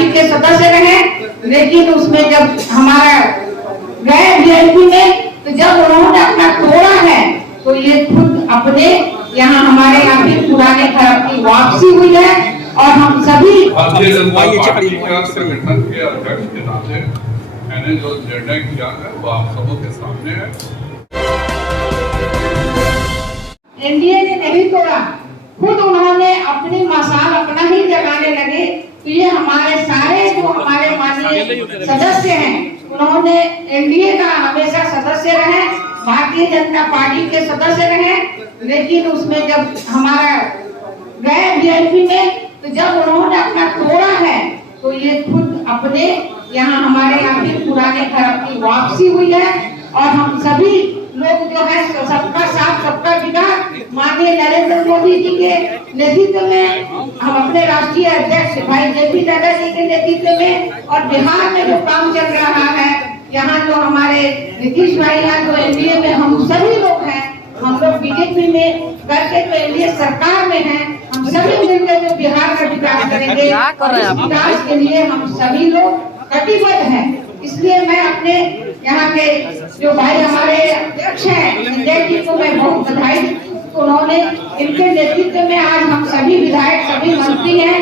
Party के सदस्य रहे, लेकिन उसमें जब हमारा गए बीएनपी में, तो जब उन्होंने अपना तोड़ा है तो ये खुद अपने यहाँ हमारे यहाँ भी पुराने घर की वापसी हुई है। और हम सभी भारतीय जनता पार्टी का संगठन के अध्यक्ष के नाते मैंने जो निर्णय किया है वो आप सबों के सामने है। एनडीए ने नहीं तोड़ा, खुद उन्होंने अपनी मसाल अपना ही जगाने लगे। तो ये हमारे सारे जो हमारे माननीय सदस्य हैं, उन्होंने एनडीए का हमेशा सदस्य रहे, भारतीय जनता पार्टी के सदस्य रहे, लेकिन उसमें जब हमारा गए बीएनपी में, तो जब उन्होंने अपना तोड़ा है तो ये खुद अपने यहाँ हमारे यहाँ भी पुराने घर की वापसी हुई है। और हम सभी लोग जो है सबका साथ सबका विकास माननीय नरेंद्र मोदी जी के नेतृत्व में, हम अपने राष्ट्रीय अध्यक्ष भाई जेपी नड्डा जी के नेतृत्व में, और बिहार में जो काम चल रहा है, यहाँ जो हमारे नीतीश भाई यहाँ जो एनडीए में हम सभी लोग हैं, हम लोग बीजेपी में करके तो एनडीए सरकार में हैं, हम सभी मिलकर जो बिहार का विकास करेंगे, विकास के लिए हम सभी लोग कटिबद्ध हैं। इसलिए मैं अपने यहाँ के जो भाई हमारे अध्यक्ष हैं संजय जी को मैं बहुत बधाई, उन्होंने इनके नेतृत्व में आज हम सभी विधायक, सभी मंत्री हैं,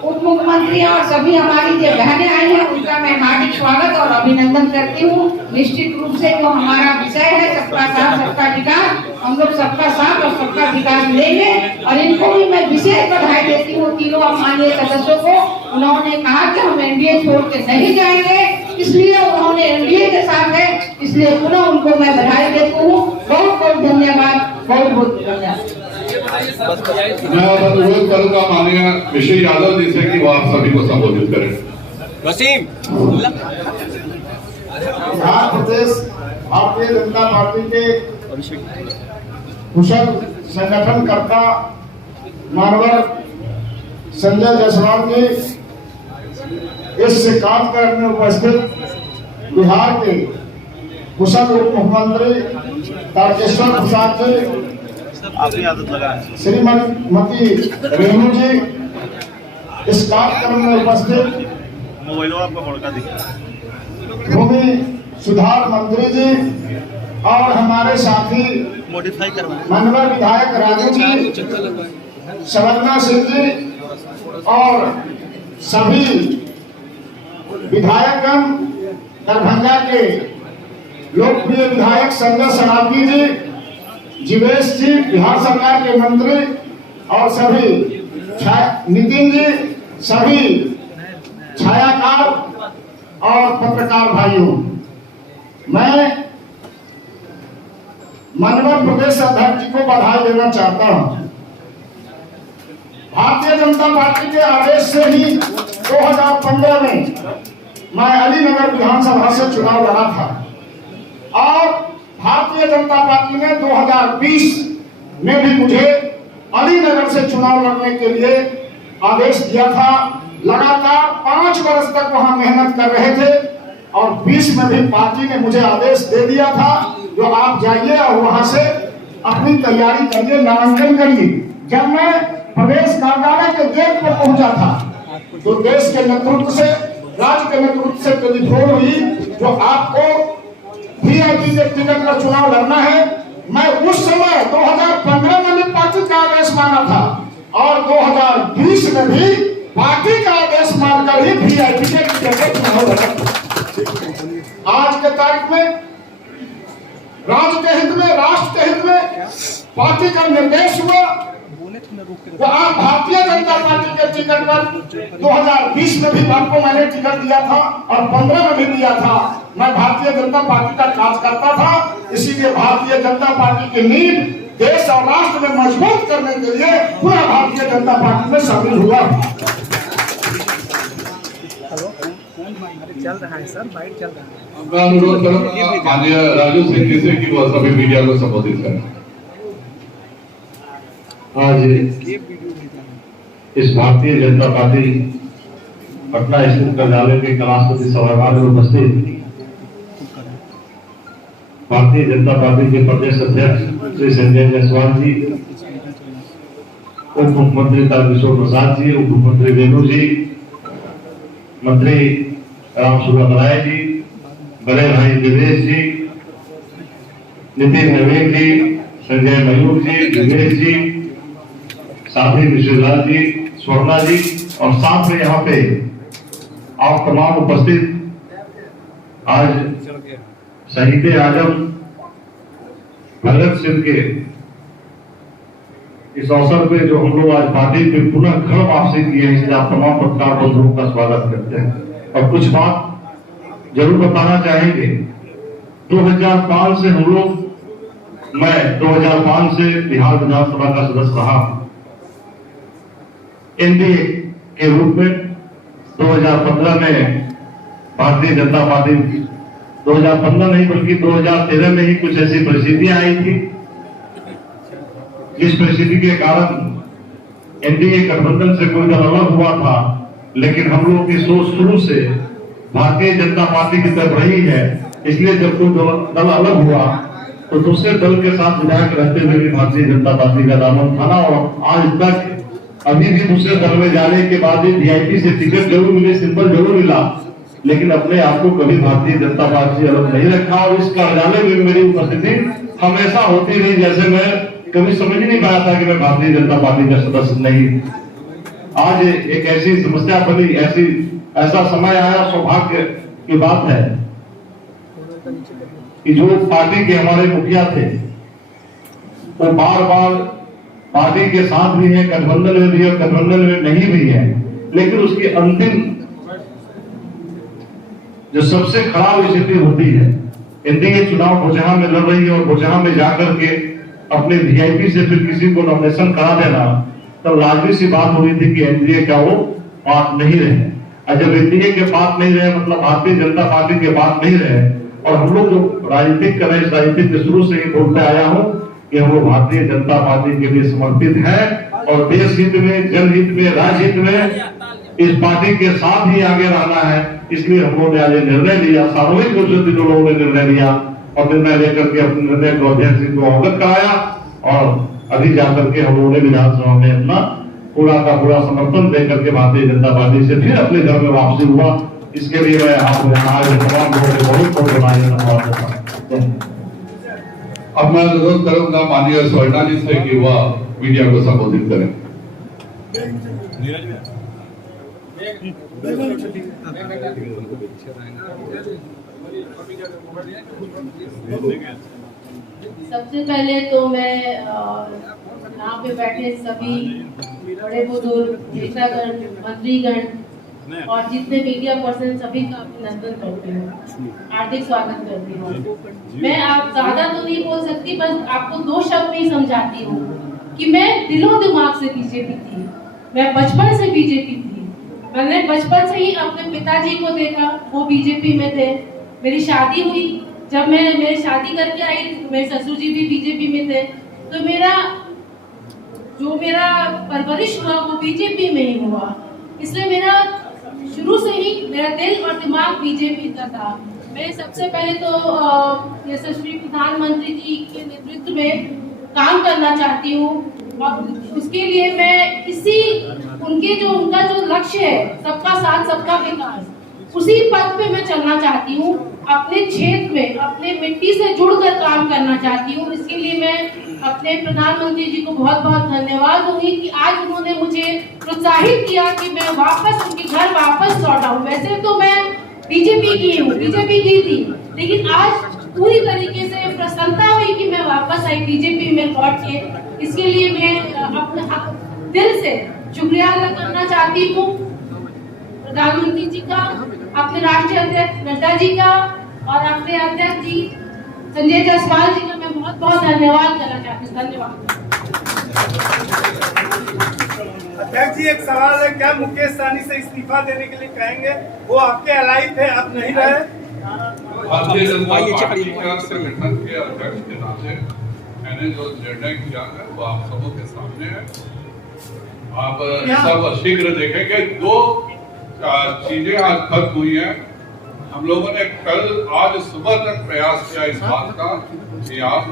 उप मुख्यमंत्री और सभी हमारी जो बहनें आई हैं, उनका मैं हार्दिक स्वागत और अभिनंदन करती हूँ। निश्चित रूप से जो हमारा विषय है सबका साथ सबका विकास, हम लोग सबका साथ और सबका विकास लेंगे। और इनको भी मैं विशेष बधाई देती हूँ, तीनों माननीय सदस्यों को। उन्होंने कहा कि हम एनडीए छोड़ के नहीं जाएंगे, इसलिए उन्होंने एनडीए के साथ है, इसलिए पुनः उनको मैं बधाई देती हूँ। बहुत बहुत धन्यवाद, बहुत बहुत धन्यवाद। मैं अनुरोध करूंगा माननीय विजय यादव जी से कि वो आप सभी को संबोधित करें। वसीम बिहार प्रदेश भारतीय जनता पार्टी के कुशल संगठनकर्ता मानवर संजय जायसवाल जी, इस कार्यक्रम में उपस्थित बिहार के कुशल उप मुख्यमंत्री तारकेश्वर प्रसाद जी, श्रीमती रेणु जी, इस कार्यक्रम में उपस्थित भूमि सुधार मंत्री जी और हमारे साथी माननीय विधायक राजू जी, शरण्या सिंह जी और सभी विधायकगण, दरभंगा के लोकप्रिय विधायक संजय सरावगी जी, जीवेश जी, बिहार सरकार के मंत्री और सभी नितिन जी, सभी छायाकार और पत्रकार भाइयों, मैं माननीय प्रदेश अध्यक्ष जी को बधाई देना चाहता हूं। भारतीय जनता पार्टी के आदेश से ही 2015 में मैं अलीनगर विधानसभा से चुनाव लड़ा था और भारतीय जनता पार्टी ने 2020 में भी मुझे अलीनगर से चुनाव लड़ने के लिए आदेश दिया था। लगातार 5 वर्ष तक वहां मेहनत कर रहे थे और 20 में भी पार्टी ने मुझे आदेश दे दिया था जो आप जाइए और वहां से अपनी तैयारी करिए, नामांकन करिए। जब मैं प्रदेश कार्यालय के गेट पर पहुंचा था तो देश के नेतृत्व से, राज्य के नेतृत्व से टेलीफोन हुई जो आपको वीआईपी के टिकट पर चुनाव लड़ना है। मैं उस समय 2015 में भी पार्टी का आदेश माना था और 2020 में भी पार्टी का आदेश मानकर ही वीआईपी के टिकट पर चुनाव लड़ा। आज के तारीख में राज्य के हित में, राष्ट्र के हित में पार्टी का निर्देश हुआ तो आप भारतीय जनता पार्टी के टिकट पर 2020 में भी आपको मैंने टिकट दिया था और 15 में भी दिया था। मैं भारतीय जनता पार्टी का कार्यकर्ता था, इसीलिए भारतीय जनता पार्टी की नींव देश और राष्ट्र में मजबूत करने के लिए पूरा भारतीय जनता पार्टी में शामिल हुआ। चल रहा है सर, बाइट चल रहा है। मैं अनुरोध करूंगा माननीय राजू सिंह जी से कि वो सभी मीडिया को संबोधित करें। आज इस भारतीय जनता पार्टी पटना स्थित कार्यालय के कलापति सभागार में उपस्थित भारतीय जनता पार्टी के प्रदेश अध्यक्ष श्री संजय जायसवाल जी, उप मुख्यमंत्री तारकेश्वर प्रसाद जी, उप मुख्यमंत्री रेणु जी, मंत्री रामसुब्रत राय जी, बड़े भाई दिनेश जी, नितिन नवीन जी, संजय मयूर जी, दिनेश जी, साथी विश्वलाल जी, स्वर्णा जी और साथ में यहाँ पे आप तमाम उपस्थित आज शहीद आजम भगत सिंह के इस अवसर पे जो हम लोग आज पार्टी पे पुनः घर वापसी किए हैं, इसलिए आप तमाम पत्रकार बंधुओं का स्वागत करते हैं। और कुछ बात जरूर बताना चाहेंगे। 2005 से हम लोग, मैं 2005 से बिहार विधानसभा का सदस्य रहा, एनडीए के रूप में 2015 में भारतीय जनता पार्टी, 2015 नहीं बल्कि 2013 में ही कुछ ऐसी परिस्थितियां आई थी जिस परिस्थिति के कारण एनडीए गठबंधन से कोई दल अलग हुआ था, लेकिन हम लोगों की सोच शुरू से भारतीय जनता पार्टी की तरफ रही है। इसलिए जब कोई दल अलग हुआ तो दूसरे दल के साथ विधायक रहते हुए भी भारतीय जनता पार्टी का दामन थाना, और आज तक अभी भी दूसरे दल में जाने के बाद भी वीआईपी से टिकट जरूर मिले, सिंबल जरूर मिला, लेकिन अपने आप को कभी भारतीय जनता पार्टी अलग नहीं रखा। और इस कार्यालय में मेरी उपस्थिति हमेशा होती रही, जैसे मैं कभी समझ ही नहीं पाया था कि मैं भारतीय जनता पार्टी का सदस्य नहीं। आज एक ऐसी समस्या बनी, ऐसा समय आया, सौभाग्य की बात है कि जो पार्टी के हमारे मुखिया थे वो बार बार पार्टी के साथ भी है, गठबंधन में भी है, गठबंधन में नहीं भी है, लेकिन उसकी अंतिम जो सबसे खराब स्थिति होती है, एनडीए चुनाव भोजहा में लड़ रही है और भोजहा में जाकर के अपने वीआईपी से फिर किसी को नॉमिनेशन करा देना, तब लाजमी सी बात हो रही थी कि एनडीए का वो पार्ट नहीं रहे। और जब एनडीए के पार्ट नहीं रहे, मतलब भारतीय जनता पार्टी के पार्ट नहीं रहे, और हम लोग जो राजनीतिक कर रहे हैं, इस राजनीतिक के शुरू से ही बोलते आया हूँ कि हम लोग भारतीय जनता पार्टी के लिए समर्पित हैं और देश हित में, जनहित में, राज्य हित में इस पार्टी के साथ ही आगे रहना है। इसलिए हम लोगों ने आज निर्णय लिया, सामूहिक रूप से तीनों लोगों ने निर्णय लिया और निर्णय लेकर के अपने निर्णय को अध्यक्ष जी को अवगत कराया, और अभी जाकर के हम लोगों ने विधानसभा में अपना पूरा का पूरा समर्थन देकर के भारतीय जनता पार्टी से फिर अपने घर में वापसी हुआ। इसके लिए मैं आपको तमाम लोगों को बहुत बहुत धन्यवाद देता हूं। अब मैं अनुरोध करूंगा माननीय स्वर्णा जी से कि वह मीडिया को संबोधित करें। सबसे पहले तो मैं यहाँ पे बैठे सभी बड़े बुजुर्ग, नेतागण, मंत्रीगण और जितने मीडिया पर्सन सभी का अभिनंदन करती हूँ, हार्दिक स्वागत करती हूँ। मैं आप ज्यादा तो नहीं बोल सकती, बस आपको 2 शब्द में ही समझाती हूँ कि मैं दिलो दिमाग से बीजेपी थी, मैं बचपन से बीजेपी थी। मैंने बचपन से ही अपने पिताजी को देखा, वो बीजेपी में थे। मेरी शादी हुई, जब मैं शादी करके आई, मेरे ससुर जी भी बीजेपी में थे, तो मेरा परवरिश हुआ वो बीजेपी में ही हुआ। इसलिए मेरा शुरू से ही मेरा दिल और दिमाग बीजेपी का था। मैं सबसे पहले तो यशस्वी प्रधानमंत्री जी के नेतृत्व में काम करना चाहती हूँ, और उसके लिए मैं उनका जो लक्ष्य है, सबका साथ सबका विकास, उसी पथ पे मैं चलना चाहती हूँ। अपने क्षेत्र में अपने मिट्टी से जुड़कर काम करना चाहती हूँ। इसके लिए मैं अपने प्रधानमंत्री जी को बहुत बहुत धन्यवाद दूंगी कि आज उन्होंने मुझे प्रोत्साहित किया कि मैं वापस उनके घर वापस लौटा हूँ। वैसे तो मैं बीजेपी की थी, लेकिन आज पूरी तरीके से प्रसन्नता हुई कि मैं वापस आई बीजेपी में लौट के। इसके लिए मैं अपने दिल से शुक्रिया अदा करना चाहती हूँ प्रधानमंत्री जी का, अपने राष्ट्रीय अध्यक्ष नड्डा जी का और अपने अध्यक्ष जी संजय जायसवाल जी का मैं बहुत बहुत धन्यवाद करना चाहती हूँ। धन्यवाद। अध्यक्ष जी, एक सवाल है, क्या मुकेश सहनी से इस्तीफा देने के लिए कहेंगे? वो आपके अलाइव थे, आप नहीं रहे। भारतीय जनता पार्टी का संगठन के अध्यक्ष के नाते मैंने जो निर्णय किया है वो आप सबों के सामने है। आप सब शीघ्र देखेंगे। 2 चीजें आज खत्म हुई हैं। हम लोगों ने आज सुबह तक प्रयास किया इस बात का कि आप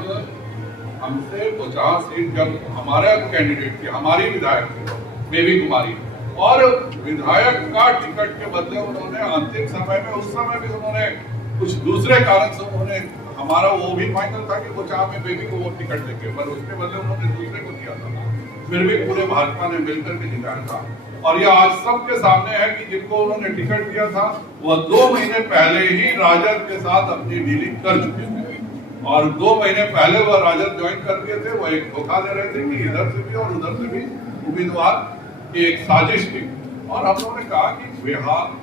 हमसे 50 सीट, जब हमारा कैंडिडेट थी, हमारी विधायक थी बेबी कुमारी, और विधायक का टिकट के बदले उन्होंने अंतिम समय में, उस समय भी उन्होंने कुछ दूसरे कारण से उन्होंने, हमारा वो भी फाइनल था कि वो चाह में बेबी को वो टिकट देंगे, पर उसके बदले उन्होंने दूसरे को दिया था। फिर भी पूरे भाजपा ने मिलकर के जिताया था। और यह आज सबके सामने है कि जिनको उन्होंने टिकट दिया था वह 2 महीने पहले ही राजद के साथ अपनी डीलिंग कर चुके थे, और 2 महीने पहले वह राजद ज्वाइन कर दिए थे। वह एक धोखा दे रहे थे कि इधर से भी और उधर से भी उम्मीदवार की एक साजिश थी। और हम लोगों ने कहा कि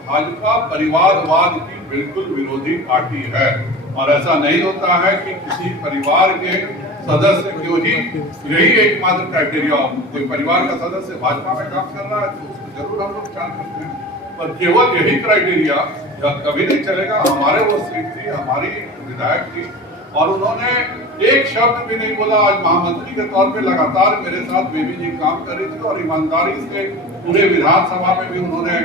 भाजपा परिवारवाद की बिल्कुल विरोधी पार्टी है, और ऐसा नहीं होता है कि किसी परिवार के सदस्य क्यों ही यही एकमात्र क्राइटेरिया हो। कोई परिवार का सदस्य भाजपा में काम कर रहा है तो उसको जरूर हम लोग विचार करते हैं, पर केवल यही क्राइटेरिया कभी नहीं चलेगा। हमारे वो सीट थी, हमारी विधायक थी, और उन्होंने एक शब्द भी नहीं बोला। आज महामंत्री के तौर पे लगातार मेरे साथ बेबी जी काम कर रही थी, और ईमानदारी से पूरे विधानसभा में भी उन्होंने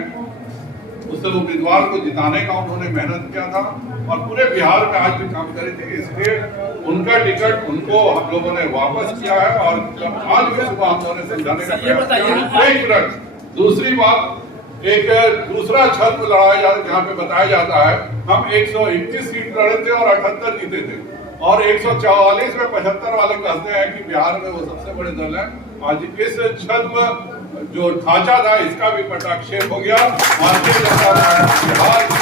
उस उम्मीदवार को जिताने का उन्होंने मेहनत किया था, और पूरे बिहार में आज भी काम करी थी। इसलिए उनका टिकट उनको हम लोगों ने वापस किया है, और आज भी सुबह हम लोगों ने समझाने का प्रयास किया। दूसरी बात, एक दूसरा छद्म लड़ाया जाता, जहाँ पे बताया जाता है हम 121 सीट लड़े थे और 78 जीते थे, और 144 में 75 वाले कहते हैं कि बिहार में वो सबसे बड़े दल है। आज इस छद्म जो ढांचा था इसका भी पटाक्षेप हो गया। भारतीय जनता पार्टी बिहार की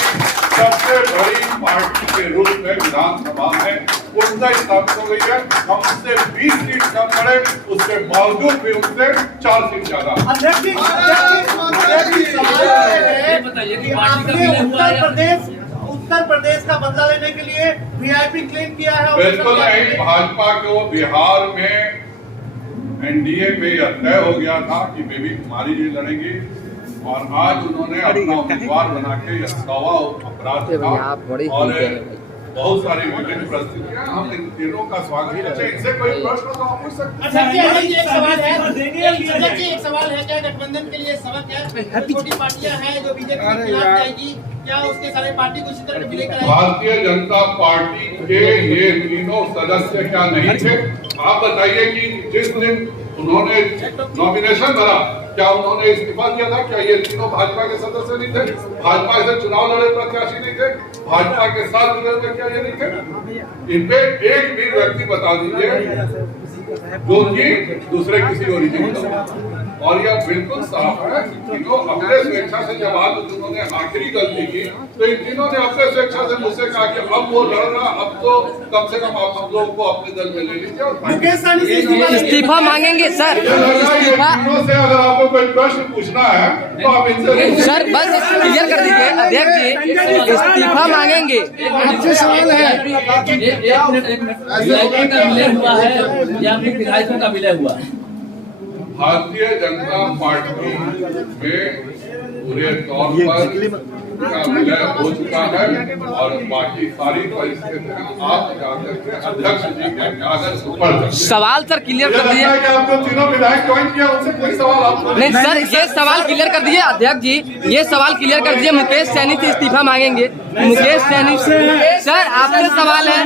सबसे बड़ी पार्टी के रूप में विधानसभा में पूर्णतः स्थापित हो गई है। हम उससे 20 सीट कम लड़े, उसके बावजूद भी उससे 4 सीट ज्यादा। उत्तर प्रदेश का बदला लेने के लिए वीआईपी क्लेम किया है। बिल्कुल नहीं, भाजपा को बिहार में एनडीए में यह तय हो गया था कि बेबी कुमारी जी लड़ेंगी, और आज उन्होंने अपना उम्मीदवार बना के यह 100वां अपराध था, और बहुत सारी विभिन्न परिस्थितियां। हम इन तीनों का स्वागत करते हैं। इनसे कोई प्रश्न तो आप पूछ सकते हैं। एक सवाल है, क्या गठबंधन के लिए सबक है? छोटी पार्टियां हैं जो बीजेपी के खिलाफ जाएगी, क्या उसके सारे पार्टी को इसी तरह लेकर आएगी? भारतीय जनता पार्टी के ये तीनों सदस्य क्या नहीं थे? आप बताइए कि जिस दिन उन्होंने नॉमिनेशन भरा, क्या उन्होंने इस्तीफा दिया था? क्या ये तीनों भाजपा के सदस्य नहीं थे? भाजपा से चुनाव लड़े प्रत्याशी नहीं थे? भाजपा के साथ जुड़े हुए क्या ये नहीं थे? इन पे एक भी व्यक्ति बता दीजिए जो कि दूसरे किसी ओरिजिन का, और यह बिल्कुल साफ है। तीनों अपने स्वेच्छा से, जब आज उन्होंने आखिरी गलती की तो इन तीनों ने अपने स्वेच्छा से मुझसे कहा कि अब वो लड़ रहा, अब तो कम से कम आप हम लोगों को अपने दल में ले लीजिए और इस्तीफा मांगेंगे सर। तीनों से अगर आपको कोई प्रश्न पूछना है तो आप इनसे सर बस क्लियर कर दीजिए अध्यक्ष जी, इस्तीफा मांगेंगे। आपसे सवाल है, विधायकों का विलय हुआ? भारतीय जनता पार्टी में पूरे तौर पर का विलय हो चुका है, और बाकी सारी परिस्थितियां आप जाकर के अध्यक्ष जी के कागज ऊपर। सवाल सर क्लियर कर दिए। आप जो तीनों विधायक ज्वाइन किया उनसे कोई सवाल आपको नहीं सर, ये सवाल क्लियर कर दिए अध्यक्ष जी, ये सवाल क्लियर कर दिए। मुकेश सैनी से इस्तीफा मांगेंगे? मुकेश सैनी से सर आपसे सवाल है।